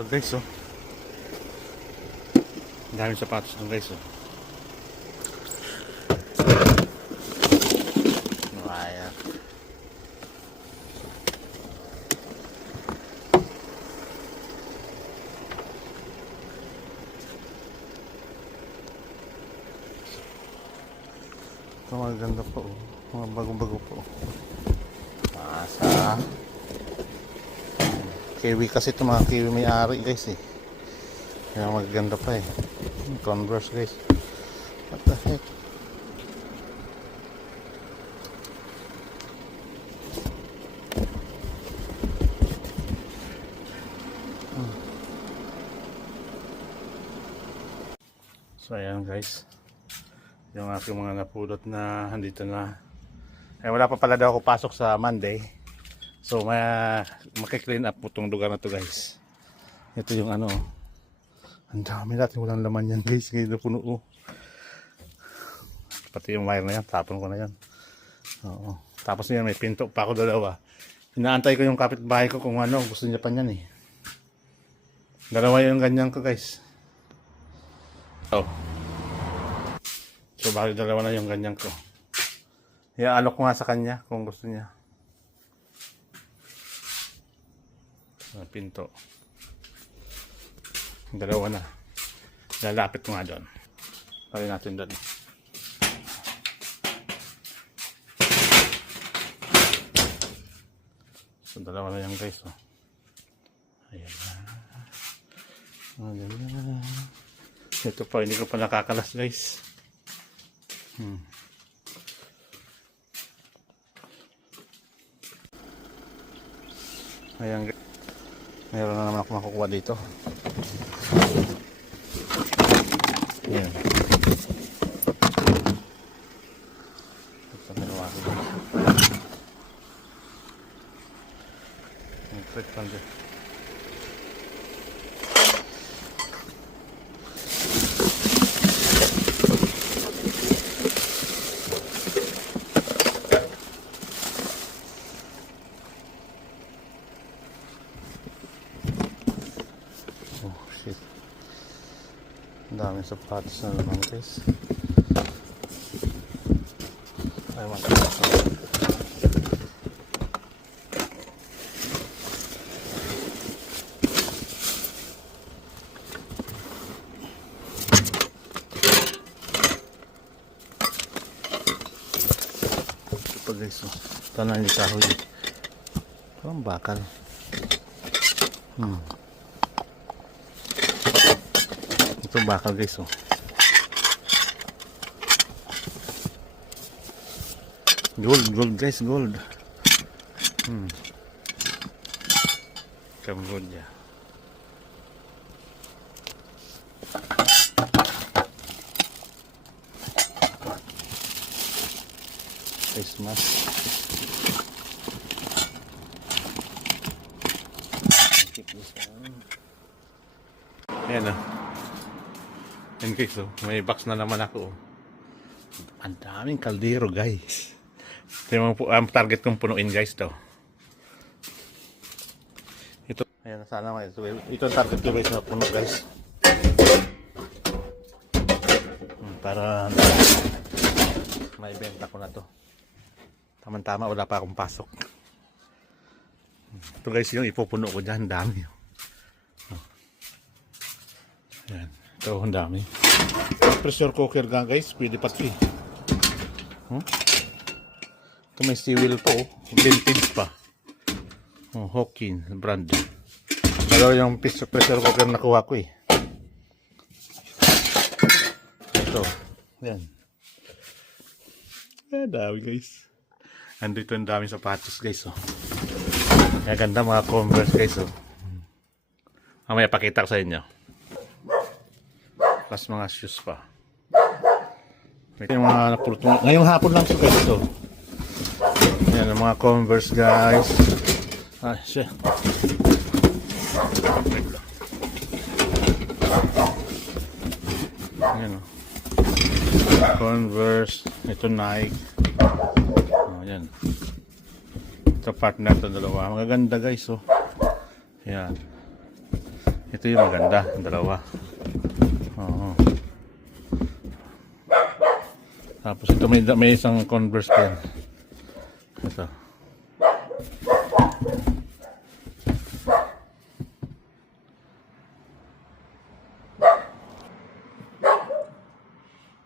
Ito guys, oh. Ang daming sapatos nung guys, oh. Ayan. Ito maganda po, oh. Mga bagong-bago po. Sa kiwi kasi ito, mga kiwi may-ari guys eh. Kaya magaganda pa eh. Converse guys. What the heck? So ayan guys, yung aking mga napulot na andito na. Wala pa pala daw ako pasok sa Monday. So makiklean up po itong lugar na to guys. Ito yung ano, ang dami natin walang laman yan guys. Ngayon na puno, oh. Pati yung wire na yan, tapon ko na yan. Oo. Tapos yan, may pinto pa ako dalawa. Inaantay ko yung kapitbahay ko kung ano, gusto niya pa niyan eh. Dalawa yung ganyan ko guys. Oh. So bakit dalawa na yung ganyan ko. Iaalok ko nga sa kanya kung gusto niya. Pinto. Dalawa na. Lalapit ko nga doon. Pari natin doon. So dalawa na yan guys, oh. Ayan na. Ayan na. Ito pa, hindi ko pa nakakalas guys. Ayan guys. Mayroon na naman ako makukuha dito. Ayan. Ito meron ako dito. Ang trip lang dito. Ang daming sapatos na naman guys. Ay man. Ito guys, oh. Tanan ni kahoy. Parang bakal. Ito bakal guys, oh. Gold guys, gold. Cambodia. Christmas. Keep this one. Ayan na. Yan guys, oh. May box na naman ako, oh. Ang daming kaldero guys. Ito yung target kong punuin guys to. Ito, ayan, sana may ito ang target ko guys na puno guys. Para may benta ko na to. Tama-tama, wala pa akong pasok. Ito guys yung ipupuno ko dyan, dami. Ayan. Ito, ang dami. Pressure cooker nga guys, pwede pati. Ito may steel pa, oh. Vintage pa. Oh, Hawkins brand. Dalawa yung pressure cooker na kuha ko eh. Ito. Ayan. Dami guys. Andito yung daming sapatos guys, oh. Kaya ganda mga Converse guys, oh. Mamaya pakita ko sa inyo. Plus mga shoes pa. Ito yung mga napulot. Ngayong hapon lang ito guys, ito. Ayan ang mga Converse guys. Ah, shit. Ayan, oh. Converse. Ito Nike. Oh, ayan. Ito partner ito dalawa. Magaganda guys, oh. Ayan. Ito yung maganda, ang dalawa. Oo. Tapos ito may isang Converse pen. Ito.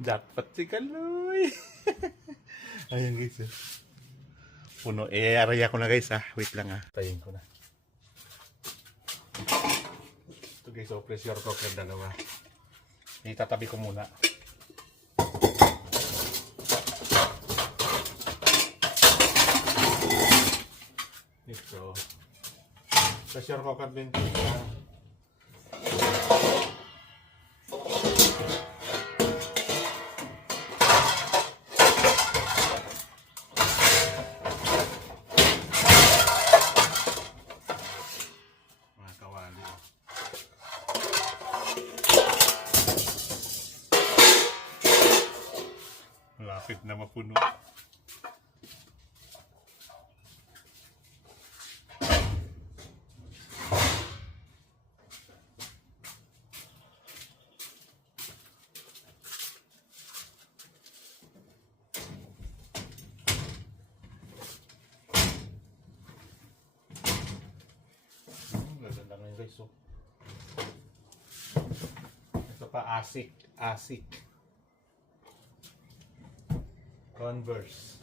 Jackpot si Kaloy. Ayan guys. Puno. Araya ko na guys Wait lang Tayin ko na. Ito guys, pressure cooker dalawa. Itatabi ko muna. Ito. Pressure cooker din ito. Mga kawali. Malapit na mapuno. Ganda na yun guys. Ito pa ASIC Converse.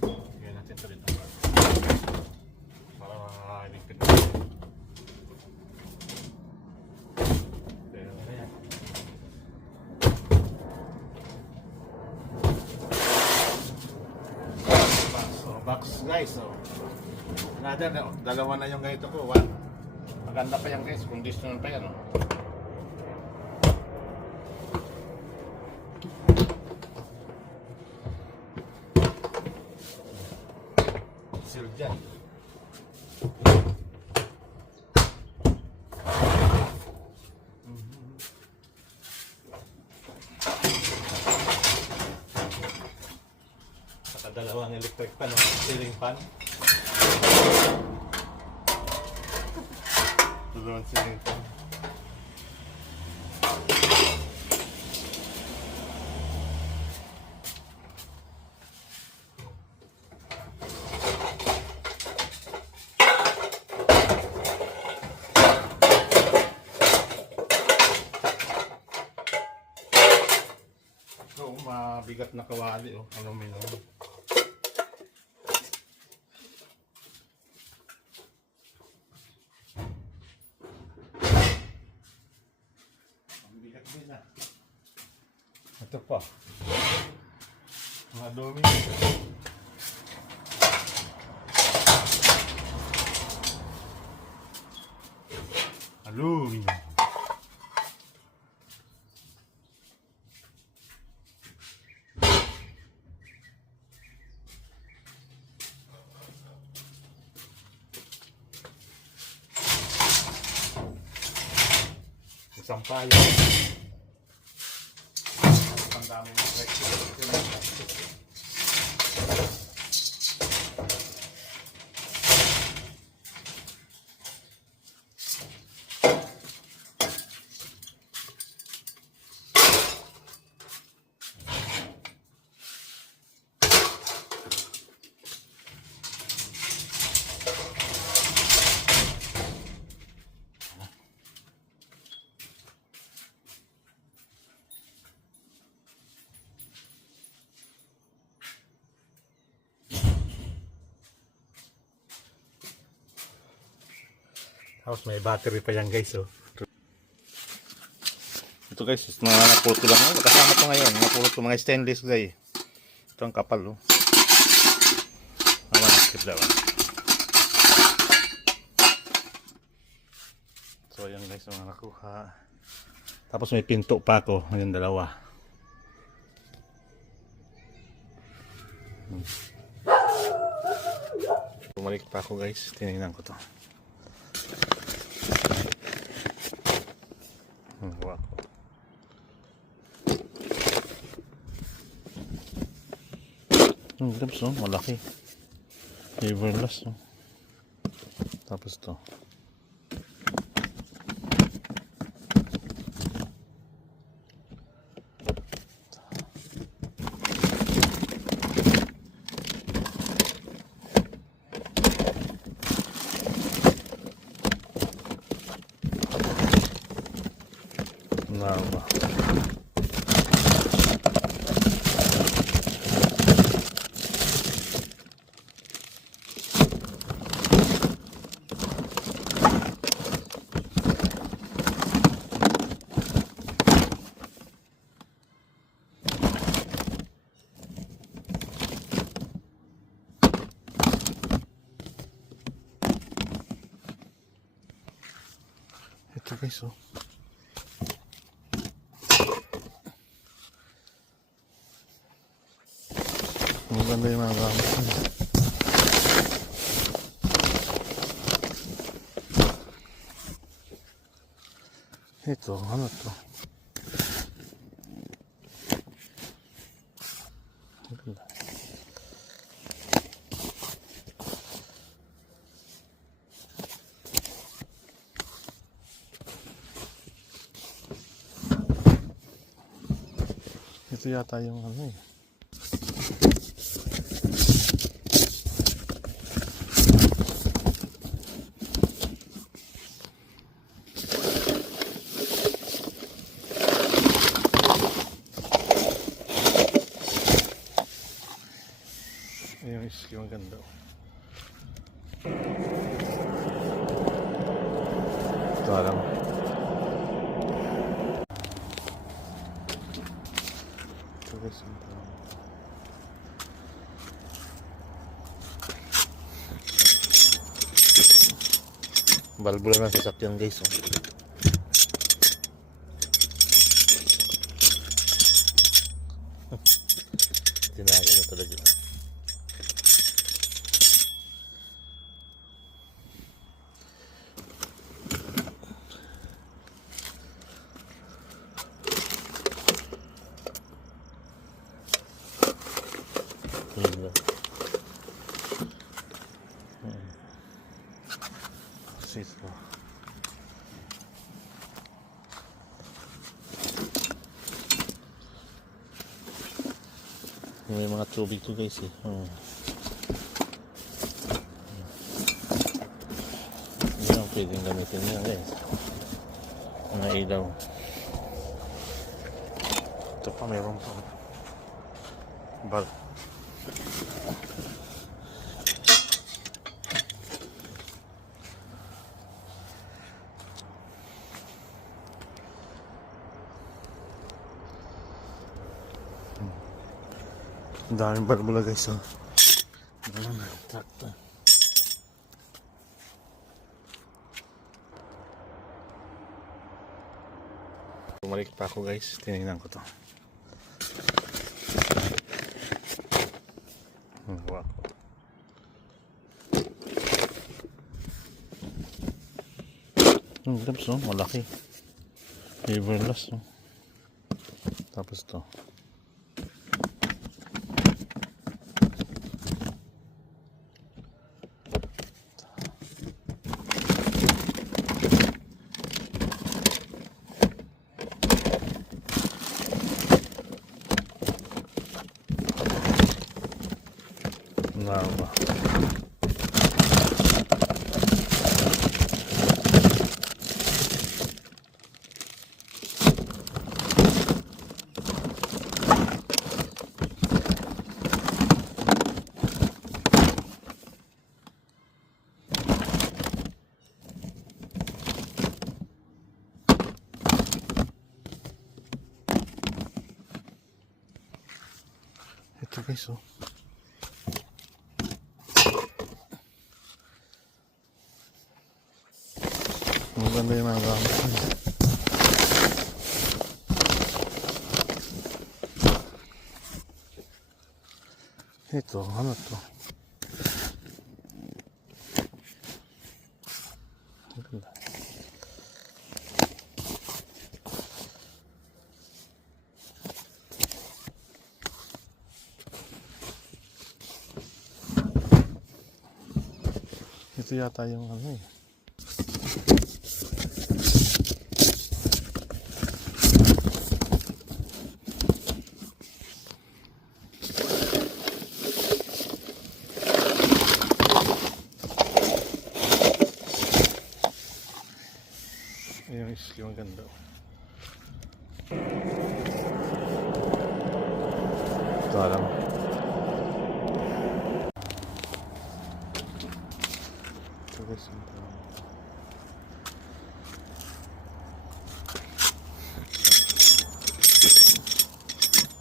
Gawin natin ito dito para makakailigpit na. Pero ano yan. Box guys, another, dalawa na yung ganito ko. One. Maganda pa yan guys, conditioner pa yan. Seal dyan. Dalawang electric pan, ceiling fan. Dalawang ceiling fan. So, mabigat na kawali aluminum. Ito pa. Mga dumi. Aluminum. Isang payo. Ang dami ng Tapos may battery pa yan guys. Ito guys, mga napulot ko lang. Kasama ito ngayon. Napulot ko mga stainless guys. Ito ang kapal. Nakip daw. So ayan guys, mga nakuha. Tapos may pinto pa ako. Ayan dalawa. Bumalik pa ako guys. Tinignan ko to. Wow. Ang grabs, malaki. Flavorless, no? Tapos to. Narva. Ito guys, oh. Maganda yung mga gamit. Ito, ano to? Maganda. Ito yata yung ano eh. Yung iski maganda. Ito alam. Ito guys. Balbula ng sasakyan guys. Oh. Tinaga na talaga. Ito. May mga tubig to guys eh. Hindi lang pwedeng gamitin yan guys. Mga ilaw. Ito pa mayroon pa. Bulb. Ang daming barbula guys, oh. Tractor. Bumalik pa ako guys, tinignan ko to. Wow. Ang grabs, oh, malaki. Flavorless, oh. Tapos to. Narva. Ito guys, oh. Maganda yung mga gamit. Ito, ano to? Maganda. Dito yata yung ano eh. Yung isli maganda. Ito alam. Ito guys.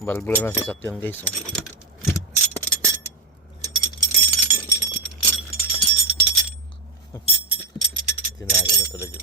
Balbula ng sasakyan guys. Oh. Tinaga na talaga.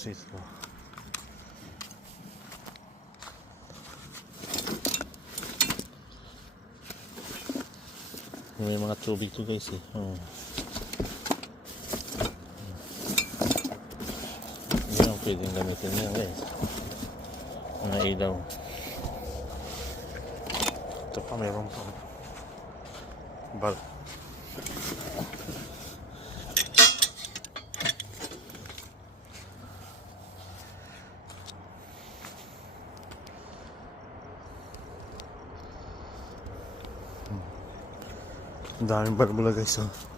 Sito. May mga tubig to guys eh. Hindi lang pwedeng gamitin yan guys. Mga ilaw. Ito pa mayroon pa. Bal. Ang daming balbula guys. Oh.